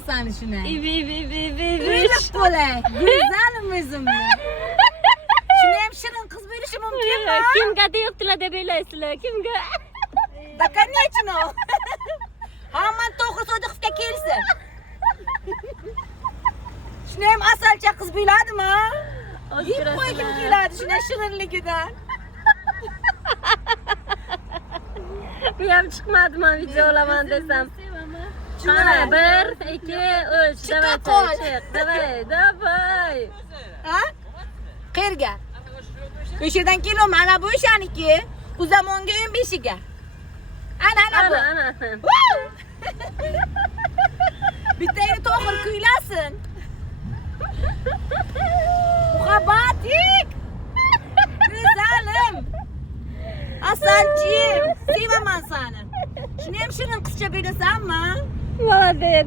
Sevaman seni şuna. İvi. Büyülük böyle. Güzelim yüzümle. Şuna hemşirin kız büyülüşü mümkün mü? Kim gadı yaptılar da böylesine? Kim ga? Dakika ne için o? Aman toku soğuduk fikirsin. Şuna hem asalca kız büyüladı mı? Hep koy kim büyüladı şuna şirinli güden. Bir yem çıkmadı mı video olaman desem. Şuna. Ana 1, 2, 3. Çık koy. Davay. Ha? Kırga. Köşeden kilo mana bu işan iki. Bu zaman gün bir şiga. Ana bu. Ana. Woo! Bir tane tohur kuylasın. Muhabbatik. Güzelim. Asalcığım. Sevaman sana. Şunu hemşirin kızça böyle sanma. Молодец.